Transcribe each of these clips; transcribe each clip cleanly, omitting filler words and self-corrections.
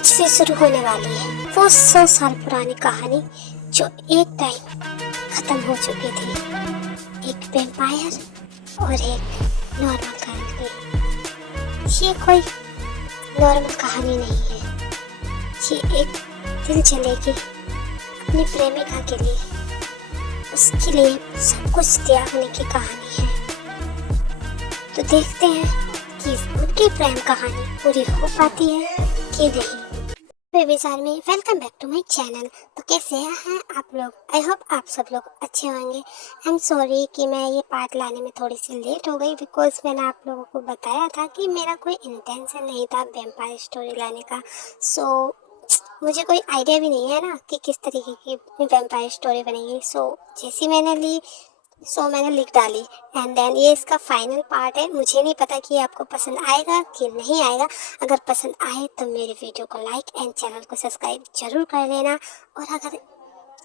आज से शुरू होने वाली है वो 100 साल पुरानी कहानी जो एक टाइम खत्म हो चुकी थी। एक वैम्पायर और एक नॉर्मल कहानी। ये कोई नॉर्मल कहानी नहीं है, ये एक दिल जलेगी अपनी प्रेमिका के लिए, उसके लिए सब कुछ त्यागने की कहानी है। तो देखते हैं कि उनकी प्रेम कहानी पूरी हो पाती है कि नहीं। Babies army, welcome back to my channel. तो कैसे हैं आप लोग? आई होप आप सब लोग अच्छे होंगे। आई एम सॉरी कि मैं ये पार्ट लाने में थोड़ी सी लेट हो गई, बिकॉज मैंने आप लोगों को बताया था कि मेरा कोई इंटेंशन नहीं था वैम्पायर स्टोरी लाने का। सो मुझे कोई आइडिया भी नहीं है ना कि किस तरीके की वैम्पायर स्टोरी बनेगी। जैसी मैंने ली मैंने लिख डाली एंड देन ये इसका फाइनल पार्ट है। मुझे नहीं पता कि आपको पसंद आएगा कि नहीं आएगा। अगर पसंद आए तो मेरे वीडियो को लाइक एंड चैनल को सब्सक्राइब जरूर कर लेना, और अगर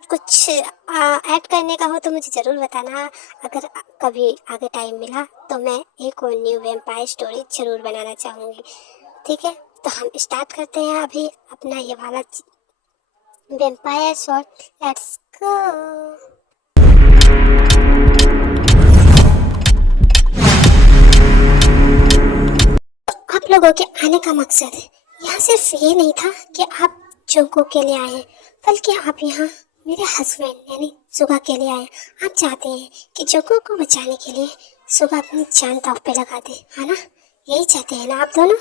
कुछ ऐड करने का हो तो मुझे ज़रूर बताना। अगर कभी आगे टाइम मिला तो मैं एक और न्यू वैम्पायर स्टोरी ज़रूर बनाना चाहूँगी। ठीक है, तो हम स्टार्ट करते हैं अभी अपना ये वाला वैम्पायर शॉट। Let's go. आप लोगों के आने का मकसद यहाँ सिर्फ ये नहीं था कि आप जोंको के लिए आए, बल्कि आप यहाँ मेरे हस्बैंड यानी सुगा के लिए आए। आप चाहते हैं कि जोंको को बचाने के लिए सुगा अपनी जान दांव पे लगा दे, है ना? यही चाहते हैं ना आप दोनों?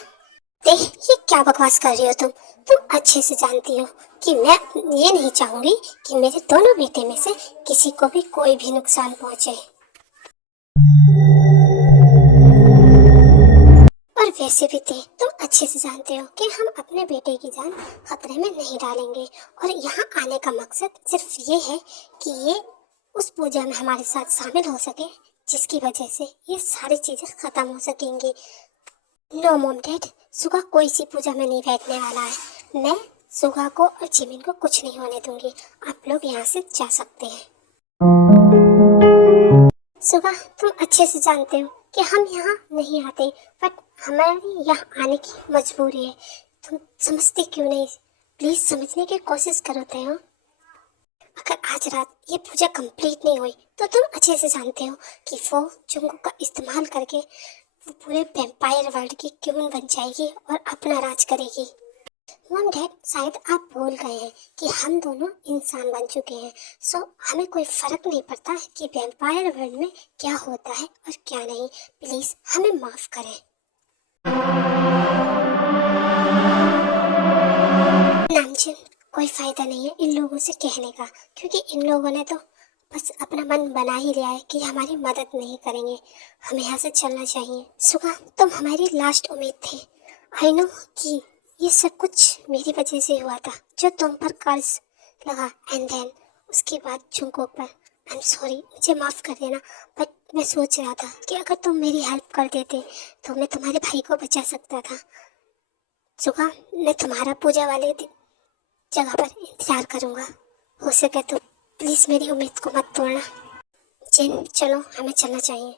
ये क्या बकवास कर रही हो तुम अच्छे से जानती हो कि मैं ये नहीं चाहूंगी कि मेरे दोनों बेटे में से किसी को भी कोई भी नुकसान पहुंचे। और वैसे भी तुम अच्छे से जानते हो कि हम अपने बेटे की जान खतरे में नहीं डालेंगे। और यहाँ आने का मकसद सिर्फ ये है कि ये उस पूजा में हमारे साथ शामिल हो सके, जिसकी वजह से ये सारी चीजें खत्म हो सकेंगी। नो मॉम डैड, सुगा कोई सी पूजा में नहीं बैठने वाला है। मैं सुगा को और जिमिन को कुछ नहीं होने दूंगी। आप लोग यहाँ से जा सकते हैं। सुगा, तुम अच्छे से जानते हो कि हम यहाँ नहीं आते, बट हमारी यहाँ आने की मजबूरी है। तुम समझते क्यों नहीं? प्लीज समझने की कोशिश करो तयो। अगर आज रात ये पूजा कंप्लीट नहीं हुई तो तुम अच्छे से जानते हो कि वो जोंको का इस्तेमाल करके वो पूरे वैम्पायर वर्ल्ड की क्वीन बन जाएगी और अपना राज करेगी। मॉम डैड, शायद आप भूल गए हैं कि हम दोनों इंसान बन चुके हैं। हमें कोई फर्क नहीं पड़ता कि वैम्पायर वर्ल्ड में क्या होता है और क्या नहीं। प्लीज हमें माफ करें। नामजिन, कोई फायदा नहीं है इन लोगों से कहने का, क्योंकि इन लोगों ने तो बस अपना मन बना ही लिया है कि हमारी मदद नहीं करेंगे। हमें यहाँ से चलना चाहिए। सुगा, तुम हमारी लास्ट उम्मीद थे। आई नो कि ये सब कुछ मेरी वजह से हुआ था, जो तुम पर कर्ज लगा एंड देन उसके बाद जोंको पर। आई एम सॉरी, मुझे माफ़ कर देना। बट मैं सोच रहा था कि अगर तुम मेरी हेल्प कर देते तो मैं तुम्हारे भाई को बचा सकता था। सुगा, मैं तुम्हारा पूजा वाले जगह पर इंतजार करूँगा। हो सके तो प्लीज़ मेरी उम्मीद को मत तोड़ना। जिन, चलो, हमें चलना चाहिए।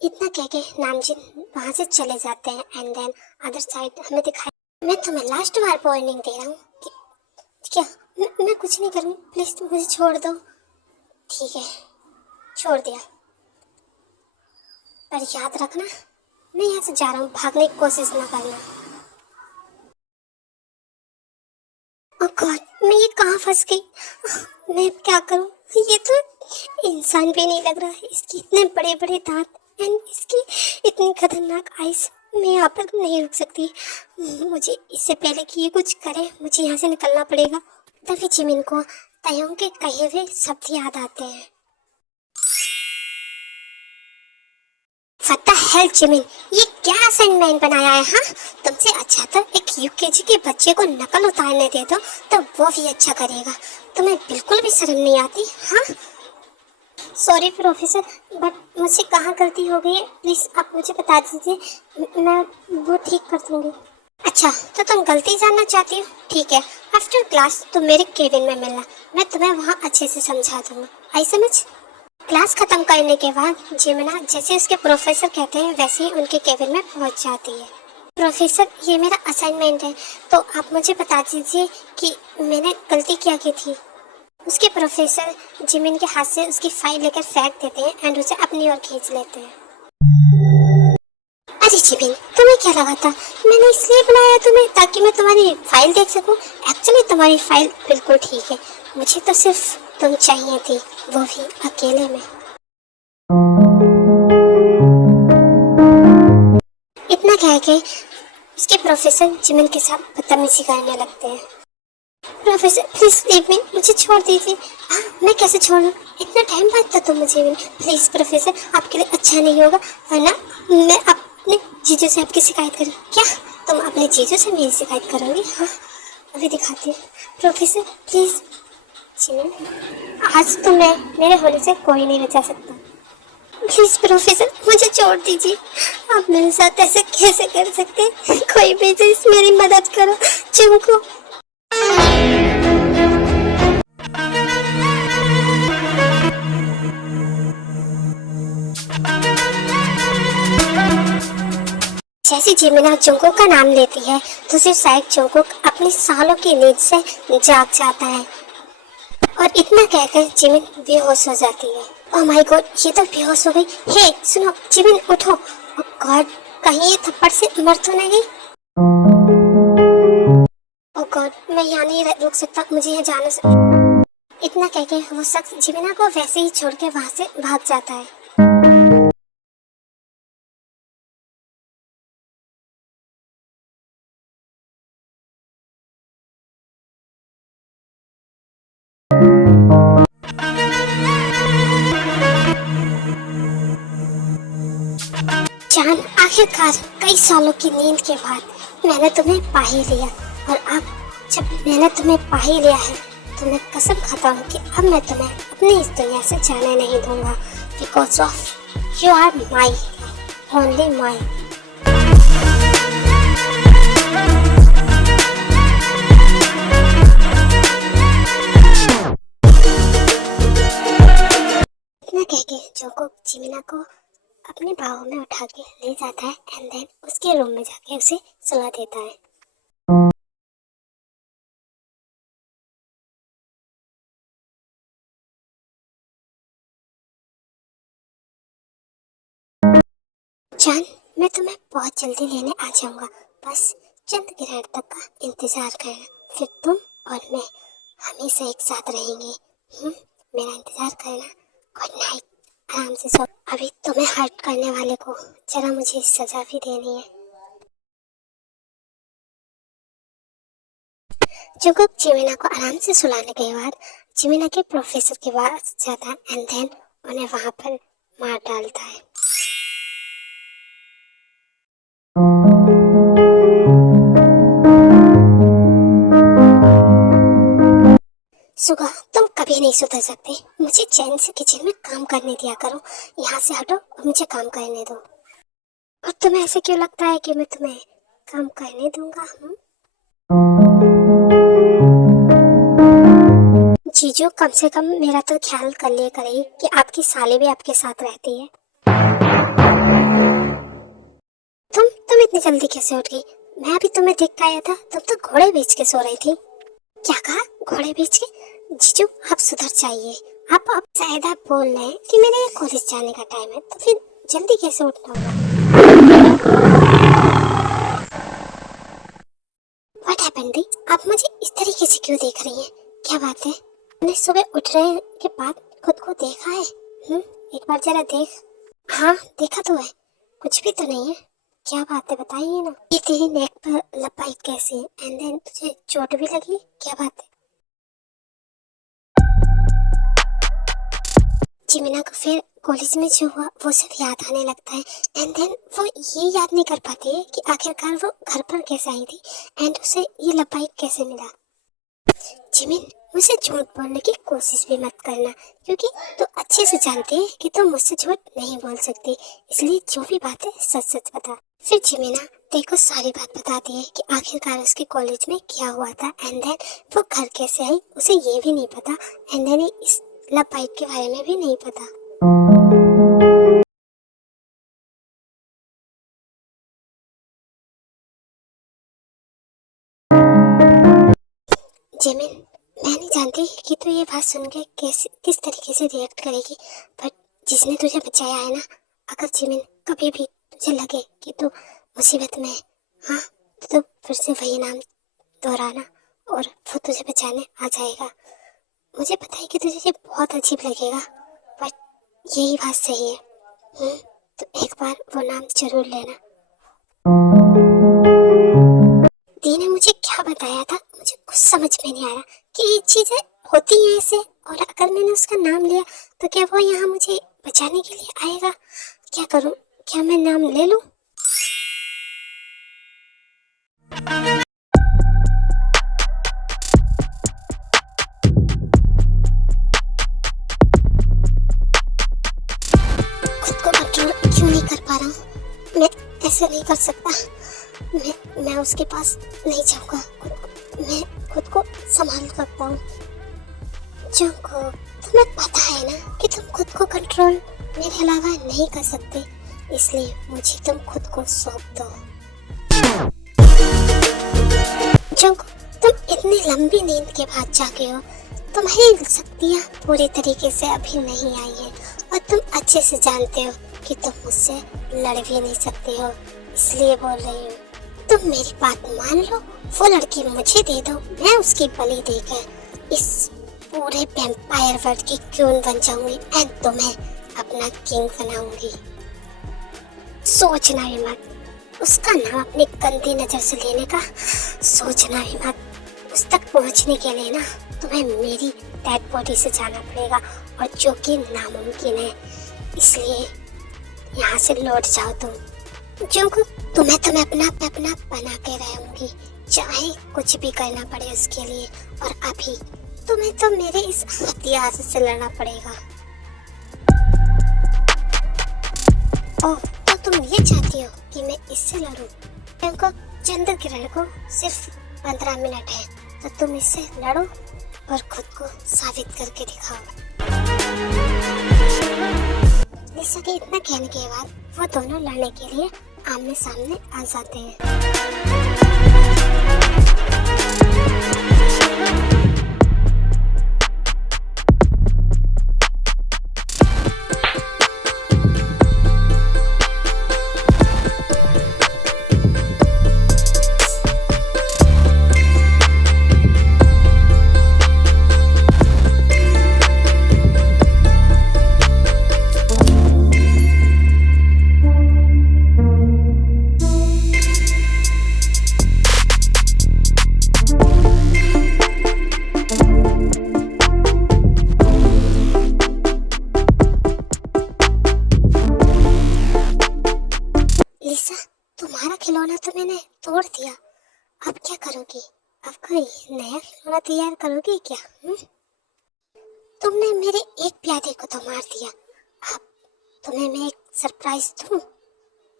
इतना कह के नामजिन वहाँ से चले जाते हैं एंड देन अदर साइड हमें दिखाई। मैं तुम्हें लास्ट बार वार्निंग दे रहा हूँ कि क्या मैं कुछ नहीं करूँ, प्लीज़ तुम मुझे छोड़ दो। ठीक है, छोड़ दिया, पर याद रखना मैं यहाँ से जा रहा हूँ, भागने की कोशिश ना करना। ओह गॉड, मैं ये कहाँ फंस गई? मैं क्या करूँ? ये तो इंसान भी नहीं लग रहा है। इसके इतने बड़े बड़े दांत एंड इसकी इतनी खतरनाक आइस। मैं यहाँ पर नहीं रुक सकती। मुझे इससे पहले कि ये कुछ करे, मुझे यहाँ से निकलना पड़ेगा। तभी जिमिन को तयोंग के कहे हुए शब्द याद आते हैं। फटा है जिमिन, ये क्या असाइनमेंट बनाया है? हाँ, तुमसे अच्छा तो एक यूकेजी के बच्चे को नकल उतारने दे दो तो वो भी अच्छा करेगा। तुम्हें बिल्कुल भी शर्म नहीं आती? हाँ, सॉरी प्रोफेसर, बट मुझसे कहाँ गलती हो गई है, प्लीज़ आप मुझे बता दीजिए, मैं वो ठीक कर दूँगी। अच्छा, तो तुम गलती जानना चाहती हो? ठीक है, आफ्टर क्लास तुम मेरे केबिन में मिलना, मैं तुम्हें वहाँ अच्छे से समझा दूँगा। आई समझ? क्लास खत्म करने के बाद जिमिना जैसे उसके प्रोफेसर कहते हैं वैसे ही उनके केबिन में पहुंच जाती है। प्रोफेसर, ये मेरा असाइनमेंट है, तो आप मुझे बता दीजिए कि मैंने गलती क्या की थी। उसके प्रोफेसर जिमिन के हाथ से उसकी फाइल लेकर फेंक देते हैं एंड उसे अपनी ओर खींच लेते हैं। अरे जिमिन, तुम्हें क्या लगा था मैंने इसलिए बुलाया तुम्हें ताकि मैं तुम्हारी फाइल देख सकूं? एक्चुअली तुम्हारी फाइल बिल्कुल ठीक है, मुझे तो सिर्फ तुम चाहिए थी, वो भी अकेले में। इतना कह के उसके प्रोफेसर जिमिन के साथ बदतमीजी करने लगते हैं। प्रोफेसर प्लीज लीव मी, मुझे छोड़ दीजिए। हाँ, मैं कैसे छोड़ूं? इतना टाइम बाद तो तुम मुझे प्लीज प्रोफेसर, आपके लिए अच्छा नहीं होगा वरना मैं अपने जीजू से आपकी शिकायत करूँ। क्या तुम अपने जीजू से मेरी शिकायत करोगी? हाँ, अभी दिखाती हूँ। प्रोफेसर प्लीज जिमिन, आज तो मैं मेरे होने से कोई नहीं बचा सकता। प्लीज प्रोफेसर, मुझे छोड़ दीजिए। आप मेरे साथ ऐसे कैसे कर सकते हैं? कोई भी प्लीज मेरी मदद करो। चिंकू, जैसे जिमिना जुंगकुक का नाम लेती है तो सिर्फ शायद जुंगकुक अपनी सालों की नींद से जाग जाता है और इतना कहकर जिमिन बेहोश हो जाती है। ओह माय गॉड, ये तो बेहोश हो गई। हे सुनो जिमिन, उठो। ओह गॉड, कहीं ये थप्पड़ से मर तो नहीं गई? ओह गॉड, मैं यहाँ नहीं रुक सकता, मुझे यहाँ जाना इतना कहके वो शख्स जिमिना को वैसे ही छोड़ के वहां से भाग जाता है। जान, आखिरकार कई सालों की नींद के बाद मैंने तुम्हें पा ही लिया और अब जब मैंने तुम्हें पा ही लिया है तो मैं कसम खाता हूँ कि अब मैं तुम्हें अपनी इस दुनिया से जाने नहीं दूंगा, because of you are my, only my. इतना कह के जुंगकुक जिमिना को अपने बाहों में उठा के ले जाता है एंड देन उसके रूम में जाके उसे सुला देता है। जान, मैं तुम्हें बहुत जल्दी लेने आ जाऊंगा, बस चंद ग्रहण तक का इंतजार करना, फिर तुम और मैं हमेशा एक साथ रहेंगे। मेरा इंतजार करना। गुड नाइट, आराम से सो। अभी तुम्हें हर्ट करने वाले को जरा मुझे सजा भी देनी है। जुंगकुक जिमिना को आराम से सुलाने के बाद जिमिना के प्रोफेसर के पास जाता है एंड देन उन्हें वहां पर मार डालता है। सुगा, तुम कभी नहीं सुधर सकते। मुझे चैन से किचन में काम करने दिया करो। यहाँ से हटो और मुझे काम करने दो। और तुम्हें ऐसे क्यों लगता है कि मैं तुम्हें काम करने दूंगा? जीजू, कम से कम मेरा तो ख्याल कर लिया करे कि आपकी साली भी आपके साथ रहती है। तुम इतनी जल्दी कैसे उठ गई? मैं अभी तुम्हें देख के आया था, तुम तो घोड़े बेच के सो रही थी। क्या कहा? घोड़े बेच के? जीजू, आप सुधर जाइए। आप शायद आप बोल रहे हैं कि मेरे कॉलेज जाने का टाइम है, तो फिर जल्दी कैसे उठना होगा? व्हाट हैपेंड दी? आप मुझे इस तरीके से क्यों देख रही हैं? क्या बात है? मैंने सुबह उठने के बाद खुद को देखा है? एक बार जरा देख। हाँ, देखा तो है, कुछ भी तो नहीं है। क्या बात है, बताइए ना। ये तेरी नेक पर लपाई कैसे एंड देन तुझे चोट भी लगी? क्या बात है? जिमिना को फिर कॉलेज में जो हुआ वो सब याद आने लगता है एंड देन वो ये याद नहीं कर पाती है कि आखिरकार वो घर पर कैसे आई थी एंड उसे ये लपाई कैसे मिला। जिमिन, मुझे झूठ बोलने की कोशिश भी मत करना, क्योंकि तू अच्छे से जानती है कि तू मुझसे झूठ नहीं बोल सकती, इसलिए जो भी बात है सच सच बता। फिर जिमिना देखो सारी बात बताती है कि आखिरकार उसके कॉलेज में क्या हुआ था एंड देन वो घर कैसे आई, उसे ये भी नहीं पता एंड देन इस लव बाइट के बारे में भी नहीं पता। जिमिन, मैं नहीं जानती कि तू ये बात सुन के किस तरीके से रिएक्ट करेगी, बट जिसने तुझे बचाया है ना, अगर जिमिन कभी भी तुझे लगे कि तू मुसीबत में है, हाँ, तो फिर से वही नाम दोहराना और वो तुझे बचाने आ जाएगा। मुझे पता है कि तुझे ये बहुत अजीब लगेगा, बट यही बात सही है। तो एक बार वो नाम जरूर लेना। दी ने मुझे क्या बताया था, मुझे कुछ समझ में नहीं आ रहा कि ये चीजें होती हैं ऐसे, और अगर मैंने उसका नाम लिया तो क्या वो यहाँ मुझे बचाने के लिए आएगा? क्या करूं? क्या मैं नाम ले लूं? खुद को कंट्रोल क्यों नहीं कर पा रहा हूँ? मैं ऐसे नहीं कर सकता। मैं उसके पास नहीं जाऊंगा। मैं खुद को संभाल सकता हूँ। जंगकुक, तुम्हें पता है ना कि तुम खुद को कंट्रोल मेरे अलावा नहीं कर सकते, इसलिए मुझे तुम खुद को सौंप दो। जंगकुक, तुम इतनी लंबी नींद के बाद जागे हो, तुम्हारी शक्तियाँ पूरी तरीके से अभी नहीं आई है, और तुम अच्छे से जानते हो कि तुम मुझसे लड़ भी नहीं सकते हो, इसलिए बोल रही हूँ। तुम मेरी बात मान लो, वो लड़की मुझे दे दो, मैं उसकी बलि देकर इस पूरे वैम्पायर वर्ल्ड की क्वीन बन जाऊंगी एंड तुम्हें अपना किंग बनाऊंगी। सोचना भी मत, उसका नाम अपनी गंदी नजर से लेने का सोचना भी मत। उस तक पहुंचने के लिए ना तुम्हें मेरी डेड बॉडी से जाना पड़ेगा, और जो कि नामुमकिन है, इसलिए यहाँ से लौट जाओ तुम। जो तुम्हें अपना बना के रहूंगी, चाहे कुछ भी करना पड़े उसके लिए। और अभी तुम्हें तो मेरे इस हथियार से लड़ना पड़ेगा। ओह, तो तुम ये चाहती हो कि मैं इससे लड़ूं? क्योंकि चंद्र किरण को सिर्फ 15 मिनट है, तो तुम इससे लड़ो और खुद को साबित करके दिखाओ। लिसा के इतना कहने के बाद वो दोनों लड़ने के लिए आमने सामने आ जाते हैं। लिसा, तुम्हारा खिलौना तो मैंने तोड़ दिया, अब क्या करोगी? अब कोई नया खिलौना तैयार करोगी क्या? तुमने मेरे एक प्यादे को तो मार दिया, अब तुम्हें मैं एक सरप्राइज दूं।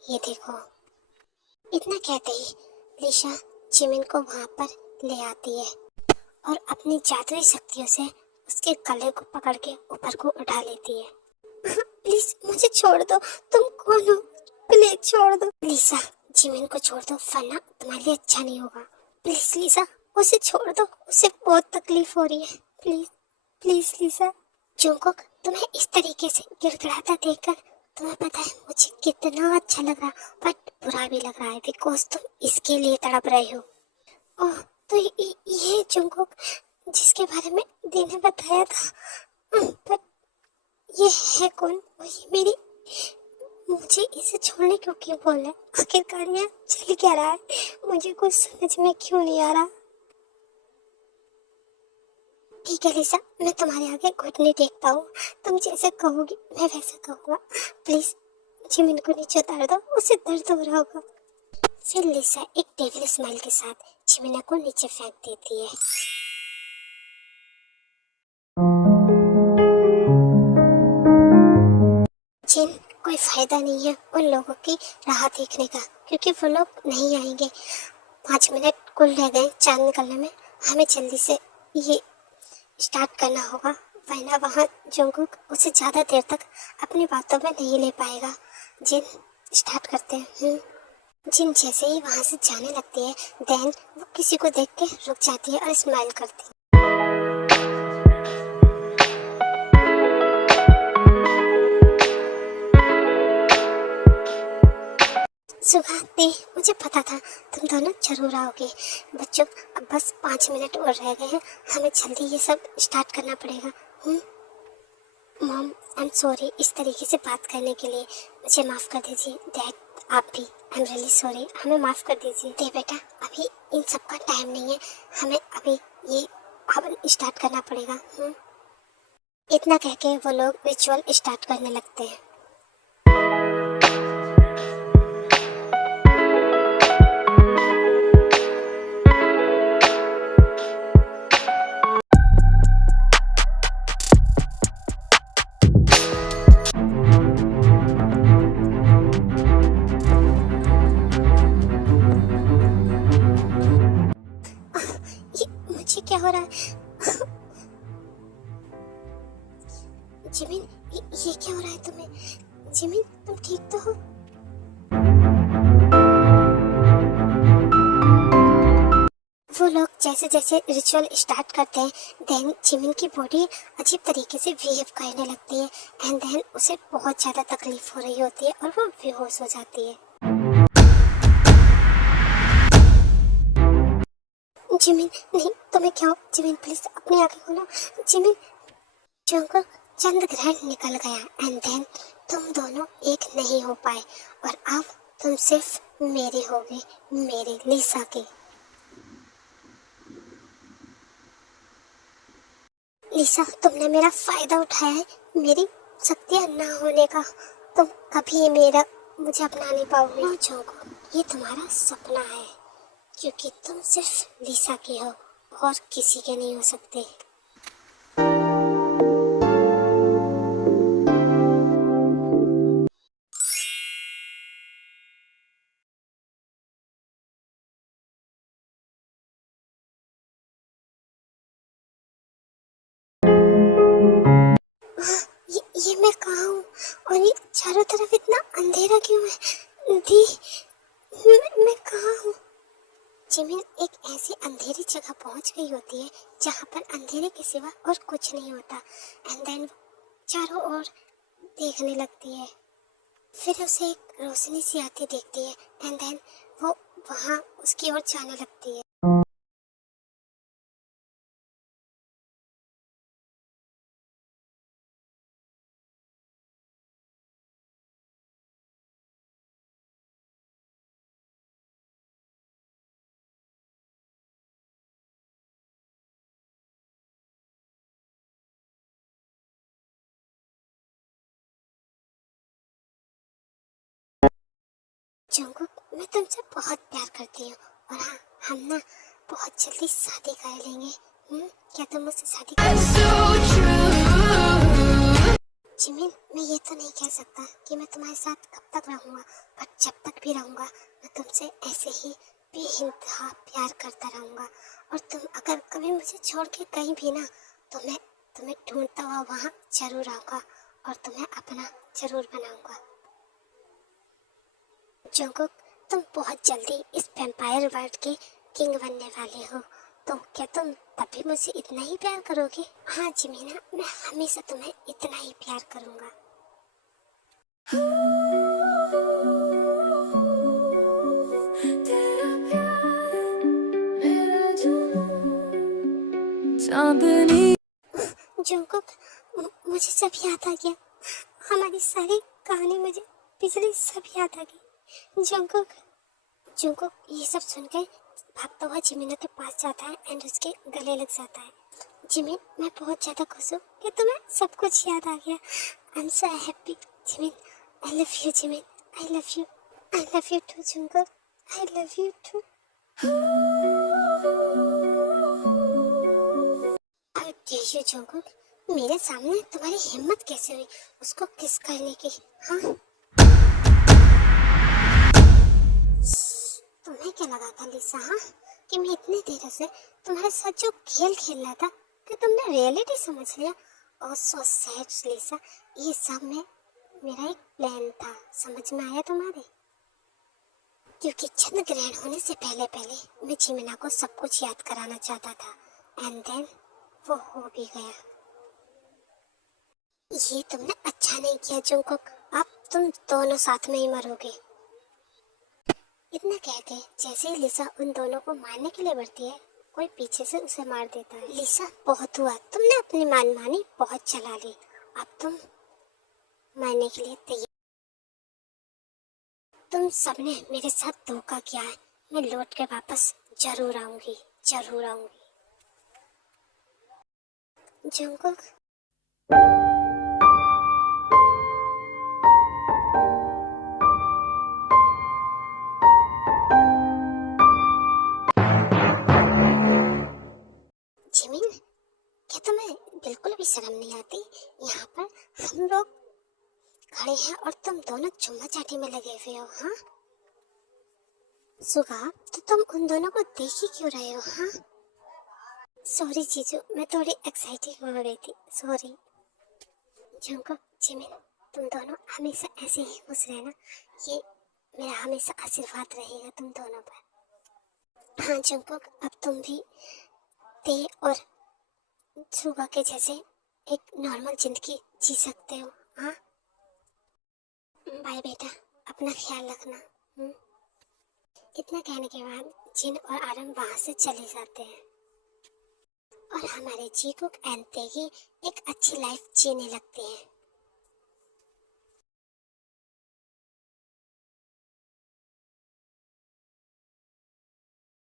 ये देखो। इतना कहते ही लिसा जिमिन को वहां पर ले आती है और अपनी जादुई शक्तियों से उसके गले को पकड़ के ऊपर को उठा लेती है। प्लीज मुझे छोड़ दो, तुम कौन हो? प्लीज छोड़ दो। लिसा, जिमिन को छोड़ दो, वरना तुम्हारे लिए अच्छा नहीं होगा। प्लीज लिसा, उसे छोड़ दो, उसे बहुत तकलीफ हो रही है। Please please Lisa. जंगकुक, तुम्हें इस तरीके से गिड़गिड़ाता देखकर तुम्हें पता है मुझे कितना अच्छा लग रहा, बट बुरा भी लग रहा है, बिकॉज तुम इसके लिए तड़प रहे हो। ओह, तो ये जंगकुक जिसके बारे में दी ने बताया था, बट ये है कौन? ये मेरी, मुझे इसे छोड़ने क्यों क्यों बोल रहा है? आखिरकार ये चल क्या रहा है? मुझे कुछ समझ में क्यों नहीं आ रहा। ठीक है लिसा, मैं तुम्हारे आगे घुटने टेकता हूँ, तुम जैसे कहोगी मैं वैसे कहूँगा। प्लीज जिमिन को नीचे उतार दो, उसे दर्द हो रहा होगा। फिर लिसा एक डेविल स्माइल के साथ जिमिना को नीचे फेंक देती है। जिन, कोई फायदा नहीं है उन लोगों की राह देखने का, क्योंकि वो लोग नहीं आएंगे। 5 मिनट कुल रह गए चांद निकलने में, हमें जल्दी से ये स्टार्ट करना होगा, वरना वहाँ जंगकुक उसे ज़्यादा देर तक अपनी बातों में नहीं ले पाएगा। जिन स्टार्ट करते हैं। जिन जैसे ही वहाँ से जाने लगती है, देन वो किसी को देख के रुक जाती है और स्माइल करती है। सुबह मुझे पता था तुम दोनों जरूर आओगे। बच्चों, अब बस 5 मिनट और रह गए हैं, हमें जल्दी ये सब स्टार्ट करना पड़ेगा। मॉम, आई एम सॉरी इस तरीके से बात करने के लिए, मुझे माफ़ कर दीजिए। डैड, आप भी, आई एम रियली सॉरी, हमें माफ़ कर दीजिए। दे बेटा, अभी इन सब का टाइम नहीं है, हमें अभी ये हवन स्टार्ट करना पड़ेगा। इतना कह के वो लोग रिचुअल स्टार्ट करने लगते हैं। क्या हो रहा है? जिमिन, ये क्या हो रहा है तुम्हें? जिमिन, तुम ठीक तो हो? वो लोग जैसे जैसे रिचुअल स्टार्ट करते हैं, देन जिमिन की बॉडी अजीब तरीके से बिहेव करने लगती है एंड देन उसे बहुत ज़्यादा तकलीफ हो रही होती है और वो बेहोश हो जाती है। जिमिन, नहीं, तुम्हें क्या हो? जिमिन प्लीज अपनी आंखें खोलो। जिमिन, जंगकुक, चंद्र ग्रहण निकल गया एंड देन तुम दोनों एक नहीं हो पाए और अब तुम सिर्फ मेरे हो गए, मेरे लिसा के। लिसा, तुमने मेरा फायदा उठाया है, मेरी शक्तियाँ ना होने का। तुम कभी मुझे अपना नहीं पाओगे। जंगकुक, ये तुम्हारा सपना है, क्योंकि तुम सिर्फ लिसा के हो और किसी के नहीं हो सकते। ये मैं कहाँ हूँ और ये चारों तरफ इतना अंधेरा क्यों है? दी, मैं कहाँ हूँ? जिमिन एक ऐसी अंधेरी जगह पहुंच गई होती है जहाँ पर अंधेरे के सिवा और कुछ नहीं होता एंड देन चारों ओर देखने लगती है। फिर उसे एक रोशनी सी आती देखती है एंड देन वो वहाँ उसकी ओर जाने लगती है। जंगकुक, मैं तुमसे बहुत प्यार करती हूँ और हाँ, हम ना बहुत जल्दी शादी कर लेंगे। क्या तुम मुझसे शादी करोगे? जिमिन, मैं ये तो नहीं कह सकता कि मैं तुम्हारे साथ कब तक रहूँगा, पर जब तक भी रहूँगा मैं तुमसे ऐसे ही बेइंतहा प्यार करता रहूँगा और तुम अगर कभी मुझे छोड़ के कहीं भी ना, तो मैं तुम्हें ढूंढता हुआ वहाँ जरूर आऊँगा और तुम्हें अपना जरूर बनाऊँगा। जंगकुक, तुम बहुत जल्दी इस वैम्पायर वर्ल्ड के किंग बनने वाले हो, तो क्या तुम तब भी मुझे इतना ही प्यार करोगे? हाँ जिमीना, मैं हमेशा तुम्हें इतना ही प्यार करूँगा। जंगकुक, मुझे सब याद आ गया, हमारी सारी कहानी मुझे पिछली सब याद आ गई। जंगकुक ये सब सुनकर भागता हुआ जिमिना के पास जाता है एंड उसके गले लग जाता है। जिमिन, मैं बहुत ज़्यादा खुश हूँ कि तुम्हें सब कुछ याद आ गया। I am so happy Jimin, I love you Jimin, I love you, I love you too Jungkook, I love you too. ये जंगकुक, मेरे सामने तुम्हारी हिम्मत कैसे हुई उसको किस करने की? हाँ, तुम्हें क्या लगा था लिसा, हाँ, कि मैं इतनी देर से तुम्हारे साथ जो खेल खेल रहा था कि तुमने रियलिटी समझ लिया ओह सो सैड लिसा, ये सब में मेरा एक प्लान था, समझ में आया तुम्हारे? क्योंकि चंद्र ग्रहण होने से पहले पहले मैं जिमिना को सब कुछ याद कराना चाहता था, एंड देन वो हो भी गया। ये तुमने अच्छा नहीं किया जंगकुक, अब तुम दोनों साथ में ही मरोगे। इतना कह के जैसे ही लिसा उन दोनों को मारने के लिए बढ़ती है, कोई पीछे से उसे मार देता है। लिसा बहुत हुआ, तुमने अपनी मनमानी बहुत चला ली, अब तुम मरने के लिए तैयार। तुम सबने मेरे साथ धोखा किया है, मैं लौट के वापस जरूर आऊंगी, जरूर आऊंगी। जंगकुक जिमिन, क्या तुम्हें बिल्कुल भी शर्म नहीं आती? यहाँ पर हम लोग खड़े हैं और तुम दोनों चुम्मा चाटी में लगे हुए हो। हाँ सुगा, तो तुम उन दोनों को देख ही क्यों रहे हो? हाँ सॉरी जीजू, मैं थोड़ी एक्साइटेड हो गई थी, सॉरी। जंगकुक, जिमिन, तुम दोनों हमेशा ऐसे ही खुश रहना, ये मेरा हमेशा आशीर्वाद रहेगा तुम दोनों पर। हाँ जंगकुक, अब तुम भी ते और सुगा के जैसे एक नॉर्मल जिंदगी जी सकते हो। हाँ बाय बेटा, अपना ख्याल रखना। इतना कहने के बाद जिन और आरम वहां से चले जाते हैं और हमारे जीकुक एंड तेगी एक अच्छी लाइफ जीने लगते हैं।